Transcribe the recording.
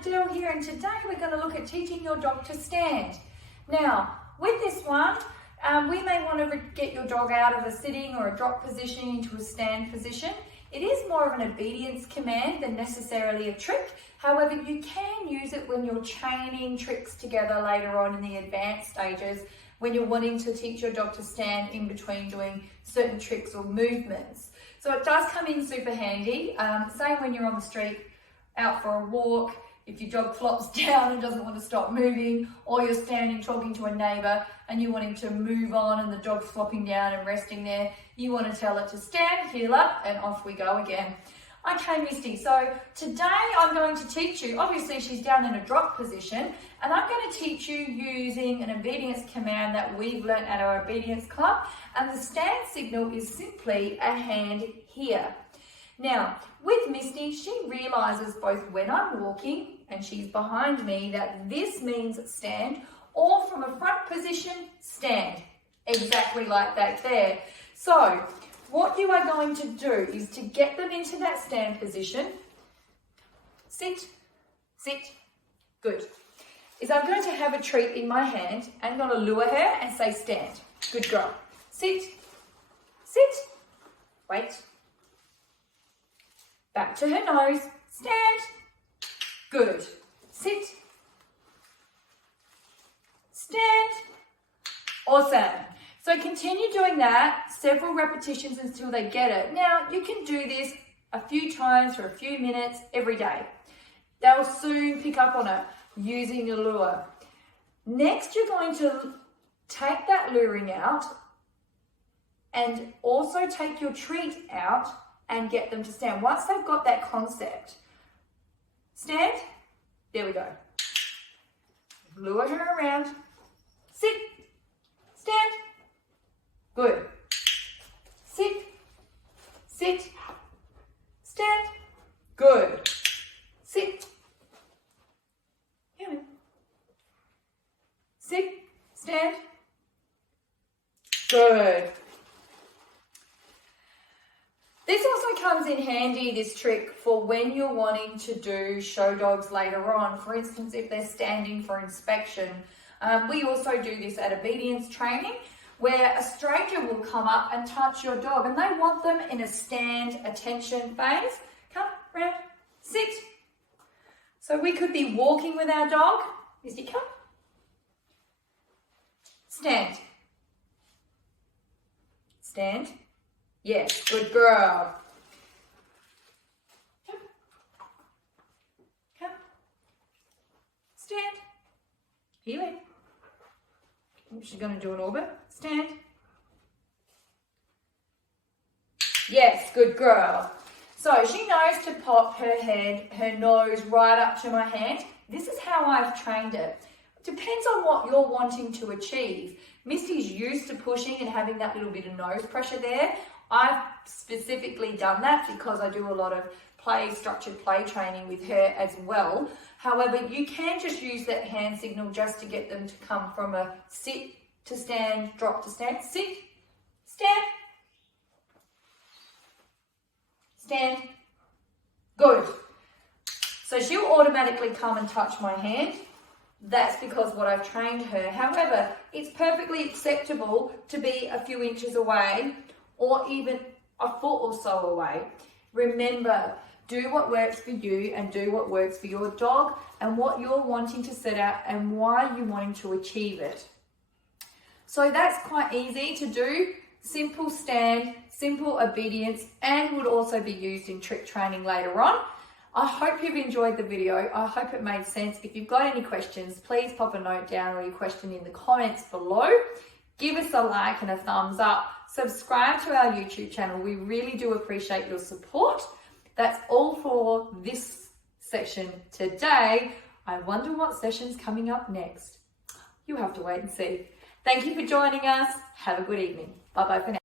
Adele here, and today we're going to look at teaching your dog to stand. Now, with this one, we may want to get your dog out of a sitting or a drop position into a stand position. It is more of an obedience command than necessarily a trick. However, you can use it when you're chaining tricks together later on in the advanced stages, when you're wanting to teach your dog to stand in between doing certain tricks or movements. So it does come in super handy. Same when you're on the street, out for a walk, if your dog flops down and doesn't want to stop moving, or you're standing talking to a neighbour and you're wanting to move on and the dog's flopping down and resting there, you want to tell it to stand, heel up, and off we go again. Okay, Misty, so today I'm going to teach you, obviously she's down in a drop position, and I'm going to teach you using an obedience command that we've learnt at our obedience club, and the stand signal is simply a hand here. Now, with Misty, she realises both when I'm walking and she's behind me that this means stand, or from a front position, stand. Exactly like that there. So, what you are going to do is to get them into that stand position. Sit, sit, good. Is I'm going to have a treat in my hand and I'm going to lure her and say stand. Good girl. Sit, sit, wait. Back to her nose, stand, good. Sit, stand, awesome. So continue doing that, several repetitions until they get it. Now, you can do this a few times for a few minutes every day. They'll soon pick up on it using your lure. Next, you're going to take that luring out and also take your treat out and get them to stand. Once they've got that concept, stand, there we go. Lure her around, sit, stand, good. Sit, sit, stand, good. Sit, here. Sit, stand, good. This also comes in handy, this trick, for when you're wanting to do show dogs later on. For instance, if they're standing for inspection. We also do this at obedience training, where a stranger will come up and touch your dog and they want them in a stand attention phase. Come, round, sit. So we could be walking with our dog. Misty, come. Stand. Stand. Yes, good girl. Come. Come. Stand. Heel. She's going to do an orbit. Stand. Yes, good girl. So she knows to pop her head, her nose right up to my hand. This is how I've trained it. Depends on what you're wanting to achieve. Misty's used to pushing and having that little bit of nose pressure there. I've specifically done that because I do a lot of structured play training with her as well. However, you can just use that hand signal just to get them to come from a sit to stand, drop to stand, sit, stand, stand, good. So she'll automatically come and touch my hand. That's because what I've trained her. However, it's perfectly acceptable to be a few inches away or even a foot or so away. Remember, do what works for you and do what works for your dog and what you're wanting to set out and why you're wanting to achieve it. So that's quite easy to do. Simple stand, simple obedience, and would also be used in trick training later on. I hope you've enjoyed the video. I hope it made sense. If you've got any questions, please pop a note down or your question in the comments below. Give us a like and a thumbs up. Subscribe to our YouTube channel. We really do appreciate your support. That's all for this section today. I wonder what session's coming up next. You have to wait and see. Thank you for joining us. Have a good evening. Bye-bye for now.